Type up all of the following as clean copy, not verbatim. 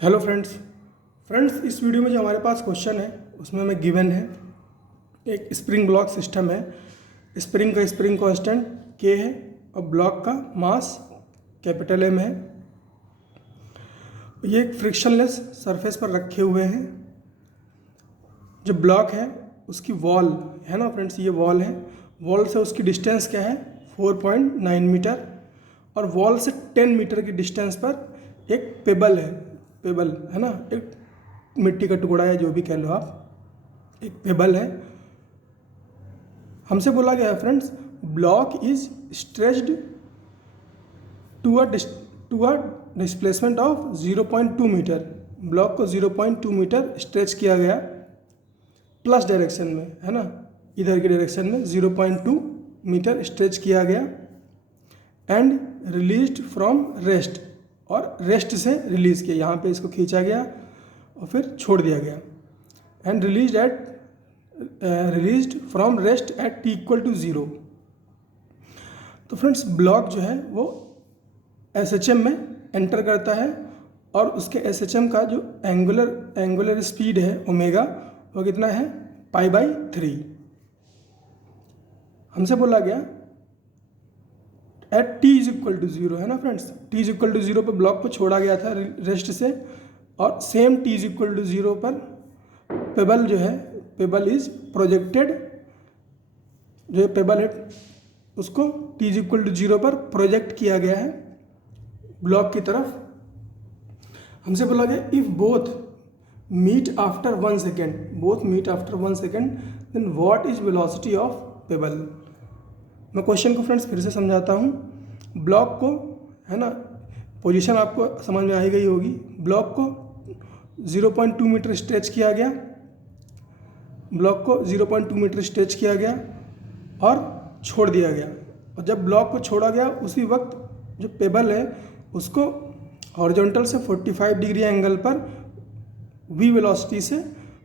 Hello friends इस video में जो हमारे पास क्वेश्चन है उसमें हमें गिवन है एक स्प्रिंग ब्लॉक सिस्टम है। स्प्रिंग का स्प्रिंग कांस्टेंट के है और ब्लॉक का मास कैपिटल एम है। ये एक फ्रिक्शनलेस सरफेस पर रखे हुए हैं। जो ब्लॉक है उसकी वॉल है ना फ्रेंड्स, ये वॉल है। वॉल से उसकी डिस्टेंस क्या है 4.9 मीटर और वॉल से 10 मीटर की डिस्टेंस पर एक पेबल है ना, एक मिट्टी का टुकड़ा है, जो भी कह लो आप, एक पेबल है। हमसे बोला गया है friends, block is stretched to a displacement of 0.2 metre. Block को 0.2 मीटर स्ट्रेच किया गया प्लस डायरेक्शन में, है ना, इधर की डायरेक्शन में 0.2 मीटर स्ट्रेच किया गया एंड रिलीज्ड फ्रॉम रेस्ट, और रेस्ट से रिलीज़ किया। यहाँ पे इसको खींचा गया और फिर छोड़ दिया गया। And released from rest at t equal to 0। तो फ्रेंड्स ब्लॉक जो है वो SHM में एंटर करता है और उसके SHM का जो एंगुलर स्पीड है ओमेगा, वो कितना है π/3। हमसे बोला गया at t is equal to 0, है ना friends. t is equal to 0 पर ब्लॉक को छोड़ा गया था रेस्ट से, और same t is equal to 0 पर पेबल जो है, पेबल इज प्रोजेक्टेड, जो पेबल है उसको t इज इक्वल टू 0 पर प्रोजेक्ट किया गया है ब्लॉक की तरफ। हमसे बोला गया if both meet after 1 second then what is velocity of pebble. मैं क्वेश्चन को फ्रेंड्स फिर से समझाता हूँ। ब्लॉक को, है ना, पोजीशन आपको समझ में आ ही गई होगी। ब्लॉक को 0.2 मीटर स्ट्रेच किया गया, ब्लॉक को 0.2 मीटर स्ट्रेच किया गया और छोड़ दिया गया। और जब ब्लॉक को छोड़ा गया उसी वक्त जो पेबल है उसको हॉरिजॉन्टल से 45 डिग्री एंगल पर v वेलोसिटी से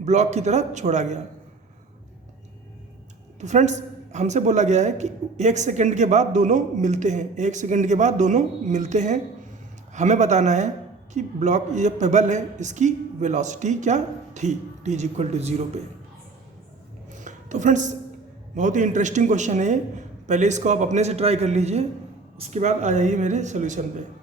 ब्लॉक की तरफ छोड़ा गया। तो फ्रेंड्स हमसे बोला गया है कि 1 सेकंड के बाद दोनों मिलते हैं, 1 सेकंड के बाद दोनों मिलते हैं। हमें बताना है कि ब्लॉक, ये पेबल है, इसकी वेलोसिटी क्या थी t इज इक्वल टू 0 पे। तो फ्रेंड्स बहुत ही इंटरेस्टिंग क्वेश्चन है ये। पहले इसको आप अपने से ट्राई कर लीजिए, उसके बाद आ जाइए मेरे सोल्यूशन पे।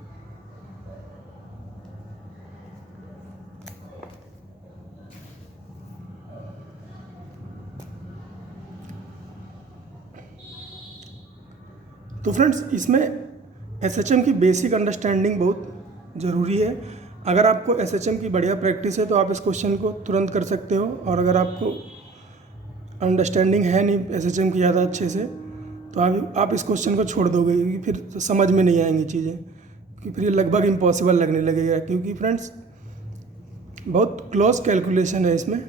तो फ्रेंड्स इसमें SHM की बेसिक अंडरस्टैंडिंग बहुत ज़रूरी है। अगर आपको SHM की बढ़िया प्रैक्टिस है तो आप इस क्वेश्चन को तुरंत कर सकते हो, और अगर आपको अंडरस्टैंडिंग है नहीं SHM की ज़्यादा अच्छे से तो आप इस क्वेश्चन को छोड़ दोगे, क्योंकि फिर समझ में नहीं आएंगी चीज़ें, कि फिर ये लगभग इम्पॉसिबल लगने लगेगा। क्योंकि फ्रेंड्स बहुत क्लोज कैलकुलेशन है इसमें,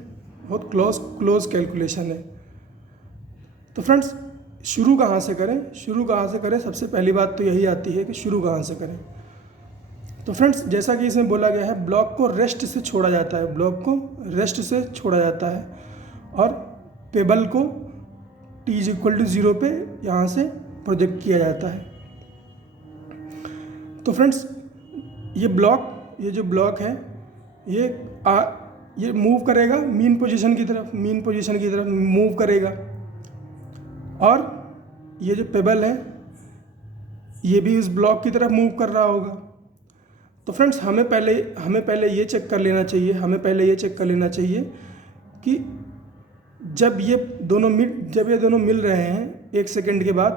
बहुत क्लोज कैलकुलेशन है। तो फ्रेंड्स शुरू कहाँ से करें, सबसे पहली बात तो यही आती है कि शुरू कहाँ से करें। तो फ्रेंड्स जैसा कि इसमें बोला गया है, ब्लॉक को रेस्ट से छोड़ा जाता है, और पेबल को t इज इक्वल टू 0 पे यहाँ से प्रोजेक्ट किया जाता है। तो फ्रेंड्स ये जो ब्लॉक है ये मूव करेगा मीन पोजीशन की तरफ मूव करेगा, और ये जो पेबल है ये भी उस ब्लॉक की तरफ मूव कर रहा होगा। तो फ्रेंड्स हमें पहले ये चेक कर लेना चाहिए कि जब ये दोनों मिल रहे हैं 1 सेकंड के बाद,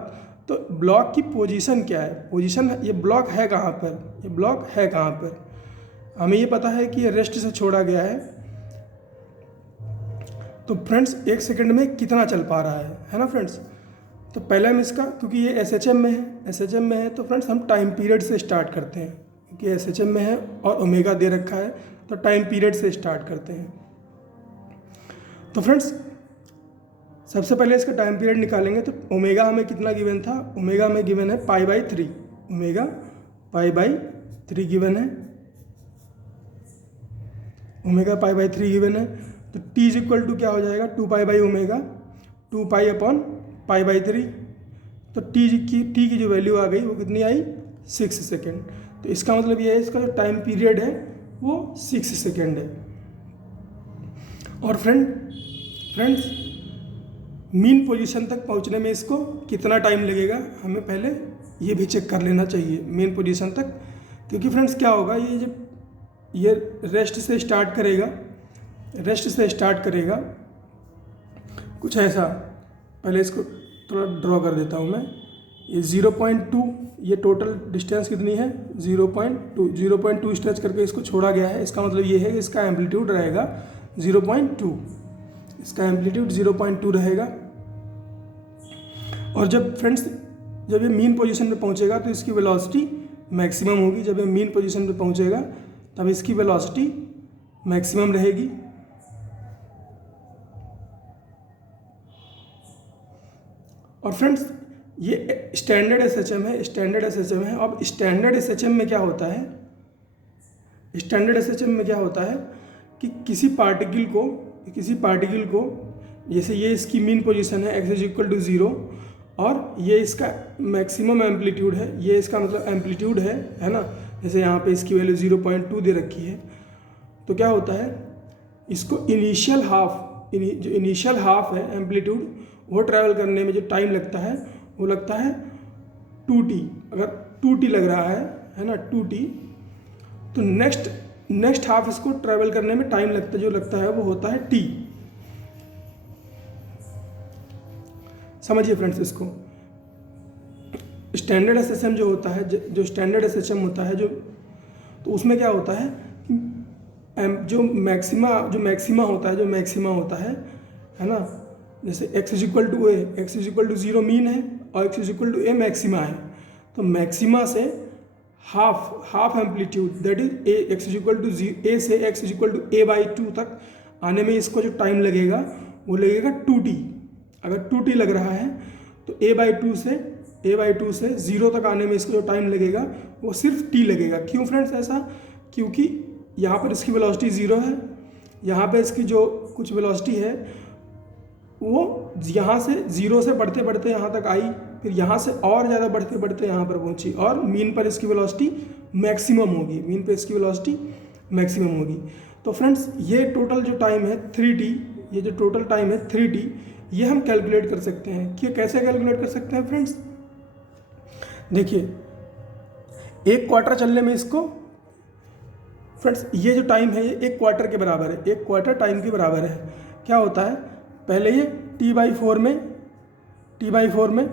तो ब्लॉक की पोजीशन क्या है। ये ब्लॉक है कहाँ पर, हमें ये पता है कि ये रेस्ट से छोड़ा गया है। तो फ्रेंड्स 1 सेकंड में कितना चल पा रहा है ना फ्रेंड्स। तो पहले हम इसका, क्योंकि ये SHM में है तो फ्रेंड्स हम टाइम पीरियड से स्टार्ट करते हैं, क्योंकि SHM में है और ओमेगा दे रखा है, तो टाइम पीरियड से स्टार्ट करते हैं। तो फ्रेंड्स सबसे पहले इसका टाइम पीरियड निकालेंगे। तो ओमेगा हमें कितना गिवन था, ओमेगा में गिवन है π/3, ओमेगा π/3 गिवन है, ओमेगा π/3 गिवन है। तो t इज इक्वल टू क्या हो जाएगा 2π/ओमेगा, 2π/3। तो t की जो वैल्यू आ गई वो कितनी आई 6 सेकेंड। तो इसका मतलब ये है, इसका जो टाइम पीरियड है वो 6 सेकेंड है। और फ्रेंड्स मीन पोजीशन तक पहुंचने में इसको कितना टाइम लगेगा, हमें पहले ये भी चेक कर लेना चाहिए मेन पोजीशन तक। क्योंकि फ्रेंड्स क्या होगा, ये जब ये रेस्ट से स्टार्ट करेगा कुछ ऐसा। पहले इसको थोड़ा ड्रॉ कर देता हूँ मैं। ये 0.2, ये टोटल डिस्टेंस कितनी है 0.2 स्ट्रेच करके इसको छोड़ा गया है। इसका मतलब ये है कि इसका एम्पलीट्यूड रहेगा 0.2, इसका एम्पलीट्यूड 0.2 रहेगा। और जब ये मीन पोजीशन पे पहुंचेगा तो इसकी वेलोसिटी मैक्सिमम होगी। जब ये मीन पोजीशन पे पहुंचेगा तब इसकी वेलोसिटी मैक्सिमम रहेगी। और फ्रेंड्स ये स्टैंडर्ड एसएचएम है। अब स्टैंडर्ड एसएचएम में क्या होता है, कि किसी पार्टिकल को जैसे ये इसकी मीन पोजीशन है x=0 और ये इसका मैक्सिमम एम्पलीट्यूड है, ये इसका मतलब एम्पलीट्यूड है ना। जैसे यहाँ पे इसकी वैल्यू 0.2 दे रखी है। तो क्या होता है, इसको इनिशियल हाफ है एम्पलीट्यूड, वो ट्रैवल करने में जो टाइम लगता है वो लगता है 2t। अगर 2t लग रहा है ना 2t, तो नेक्स्ट हाफ इसको ट्रैवल करने में टाइम लगता है वो होता है t। समझिए फ्रेंड्स इसको। स्टैंडर्ड एसएचएम जो होता है, जो स्टैंडर्ड एसएचएम होता है तो उसमें क्या होता है, जो मैक्सिमा होता है ना। जैसे x=0 मीन है और x=a मैक्सिमा है। तो मैक्सिमा से half amplitude that is a से x=a/2 तक आने में इसको जो टाइम लगेगा वो लगेगा 2t। अगर 2t लग रहा है तो a/2 से 0 तक आने में इसको जो टाइम लगेगा वो सिर्फ t लगेगा। क्यों फ्रेंड्स ऐसा, क्योंकि यहाँ पर इसकी वेलोसिटी 0 है, यहाँ पे इसकी जो कुछ वेलोसिटी है वो यहाँ से 0 से बढ़ते बढ़ते यहाँ तक आई, फिर यहाँ से और ज़्यादा बढ़ते बढ़ते यहाँ पर पहुँची और मीन पर इसकी वेलोसिटी मैक्सिमम होगी। तो फ्रेंड्स ये टोटल जो टाइम है 3t, ये हम कैलकुलेट कर सकते हैं। कि कैसे कैलकुलेट कर सकते हैं फ्रेंड्स, देखिए 1 क्वार्टर चलने में इसको फ्रेंड्स ये जो टाइम है ये 1 क्वार्टर के बराबर है, 1 क्वार्टर टाइम के बराबर है। क्या होता है, पहले ये t/4 में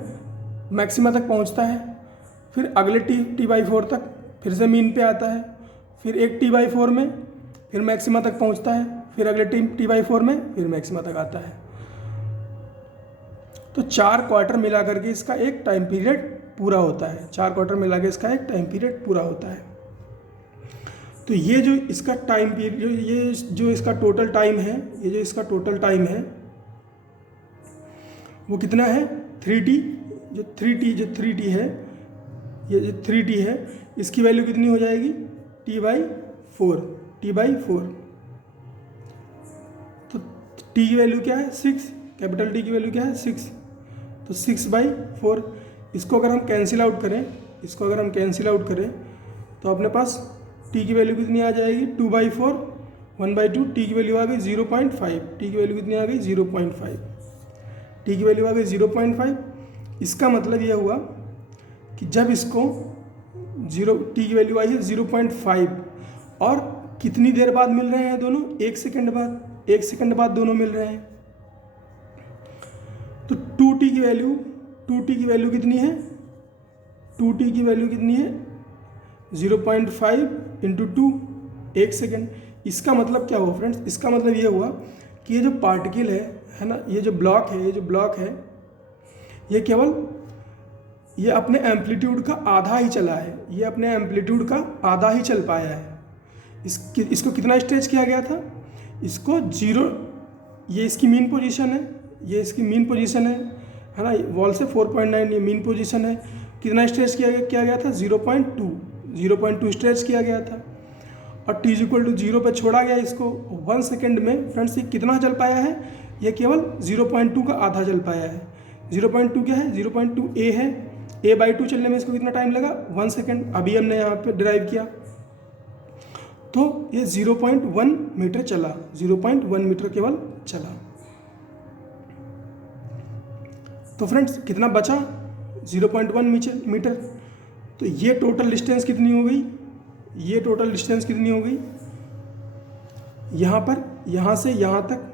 मैक्सिमा तक पहुंचता है, फिर अगले t/4 तक फिर से मीन पे आता है, फिर एक t/4 में फिर मैक्सिमा तक पहुंचता है, फिर अगले t/4 में फिर मैक्सिमा तक आता है। तो 4 क्वार्टर मिला करके इसका एक टाइम पीरियड पूरा होता है। 4 क्वार्टर मिला के इसका एक टाइम पीरियड पूरा होता है। तो ये जो इसका टाइम पीरियड, ये जो इसका टोटल टाइम है वो कितना है 3t। जो 3t है, ये जो 3t है इसकी वैल्यू कितनी हो जाएगी t/4। तो t की वैल्यू क्या है 6, कैपिटल T की वैल्यू क्या है 6, तो 6/4। इसको अगर हम कैंसिल आउट करें तो अपने पास t की वैल्यू कितनी आ जाएगी 2/4, 1/2, t की वैल्यू आ गई 0.5, t की वैल्यू कितनी आ गई 0.5, t की वैल्यू आ गई 0.5। इसका मतलब ये हुआ कि जब इसको t की वैल्यू आई है 0.5 और कितनी देर बाद मिल रहे हैं दोनों, 1 सेकंड बाद दोनों मिल रहे हैं। तो 2t की वैल्यू कितनी है 0.5 × 2, 1 सेकेंड। इसका मतलब क्या हुआ फ्रेंड्स, इसका मतलब ये हुआ कि ये जो पार्टिकल है ना, ये जो ब्लॉक है ये केवल ये अपने एम्पलीट्यूड का आधा ही चला है, ये अपने एम्पलीट्यूड का आधा ही चल पाया है। इसको कितना स्ट्रेच किया गया था, इसको 0, ये इसकी मीन पोजीशन है ना, वॉल से 4.9 ये मीन पोजीशन है। कितना स्ट्रेच किया गया था 0.2 स्ट्रेच किया गया था और t=0 पे छोड़ा गया इसको 1 सेकेंड में। फ्रेंड्स ये कितना चल पाया है, ये केवल 0.2 का आधा चल पाया है। 0.2 क्या है 0.2 a है, a/2 चलने में इसको कितना टाइम लगा 1 सेकेंड, अभी हमने यहाँ पे डिराइव किया। तो ये 0.1 मीटर चला, 0.1 मीटर केवल चला। तो फ्रेंड्स कितना बचा? 0.1 मीटर। तो ये टोटल डिस्टेंस कितनी हो गई? ये टोटल डिस्टेंस कितनी हो गई? यहाँ पर, यहाँ से यहाँ तक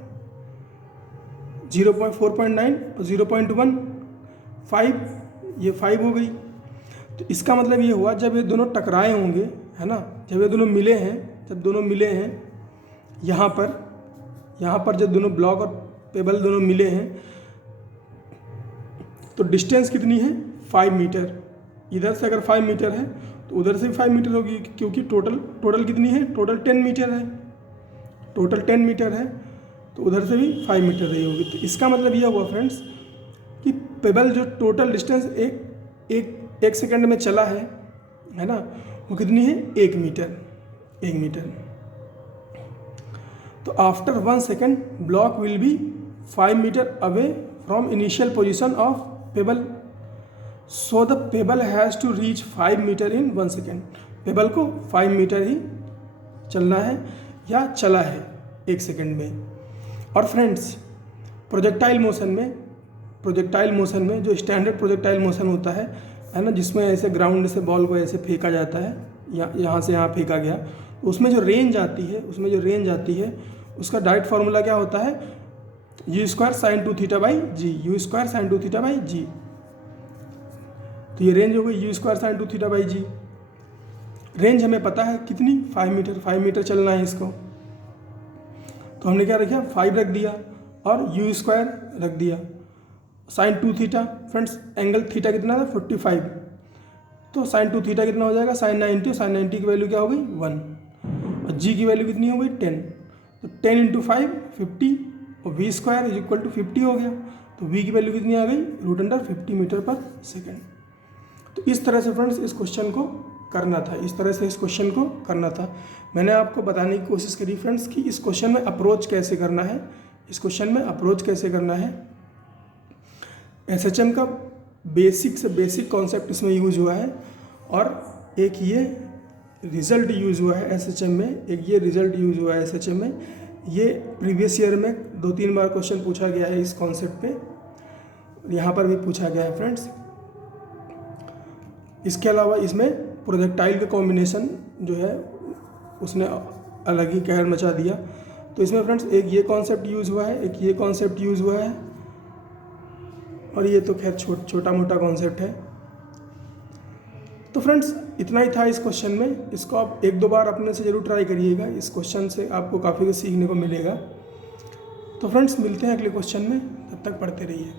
4.9 और 0.1 5, ये 5 हो गई। तो इसका मतलब ये हुआ जब ये दोनों टकराए होंगे, है ना, जब ये दोनों मिले हैं, जब दोनों मिले हैं यहाँ पर जब दोनों ब्लॉक और पेबल दोनों मिले हैं तो डिस्टेंस कितनी है? 5 मीटर। इधर से अगर 5 मीटर है तो उधर से भी 5 मीटर होगी, क्योंकि टोटल कितनी है? टोटल 10 मीटर है। टोटल 10 मीटर है तो उधर से भी 5 मीटर रही होगी। तो इसका मतलब यह हुआ फ्रेंड्स कि पेबल जो टोटल डिस्टेंस एक सेकंड में चला है ना, वो कितनी है? 1 मीटर। तो after 1 second block will be 5 metre away from initial position of pebble, so the pebble has to reach 5 metre in 1 second. Pebble को 5 मीटर ही चलना है या चला है 1 सेकेंड में। और फ्रेंड्स प्रोजेक्टाइल मोशन में जो स्टैंडर्ड प्रोजेक्टाइल मोशन होता है ना, जिसमें ऐसे ग्राउंड से बॉल को ऐसे फेंका जाता है, यहाँ से यहाँ फेंका गया, तो उसमें जो रेंज आती है उसका डायरेक्ट फार्मूला क्या होता है? u² sin 2θ by g, u² sin 2θ by g. तो ये रेंज हो गई u² sin 2θ by ji. Range हमें पता है कितनी? 5 मीटर चलना है इसको। तो हमने क्या रखा? 5 रख दिया और u² रख दिया। sin 2θ फ्रेंड्स, एंगल थीटा कितना था? 45। तो sin 2θ कितना हो जाएगा? sin 90, और sin 90 की वैल्यू क्या हो गई? 1। और g की वैल्यू कितनी हो गई? 10। तो 10 × 5 50, और v² = 50 हो गया। तो v की वैल्यू कितनी आ गई? √50 मीटर पर सेकेंड। तो इस तरह से फ्रेंड्स इस क्वेश्चन को करना था। मैंने आपको बताने की कोशिश करी फ्रेंड्स कि इस क्वेश्चन में अप्रोच कैसे करना है। SHM का बेसिक से बेसिक कॉन्सेप्ट इसमें यूज हुआ है, और एक ये रिज़ल्ट यूज हुआ है SHM में, ये प्रीवियस ईयर में 2-3 बार क्वेश्चन पूछा गया है इस कॉन्सेप्ट पे, यहाँ पर भी पूछा गया है फ्रेंड्स। इसके अलावा इसमें प्रोजेक्टाइल का कॉम्बिनेशन जो है उसने अलग ही कहर मचा दिया। तो इसमें फ्रेंड्स एक ये कॉन्सेप्ट यूज़ हुआ है, एक ये कॉन्सेप्ट यूज़ हुआ है, और ये तो खैर छोटा मोटा कॉन्सेप्ट है। तो फ्रेंड्स इतना ही था इस क्वेश्चन में। इसको आप 1-2 बार अपने से ज़रूर ट्राई करिएगा, इस क्वेश्चन से आपको काफ़ी कुछ सीखने को मिलेगा। तो फ्रेंड्स मिलते हैं अगले क्वेश्चन में, तब तक पढ़ते रहिए।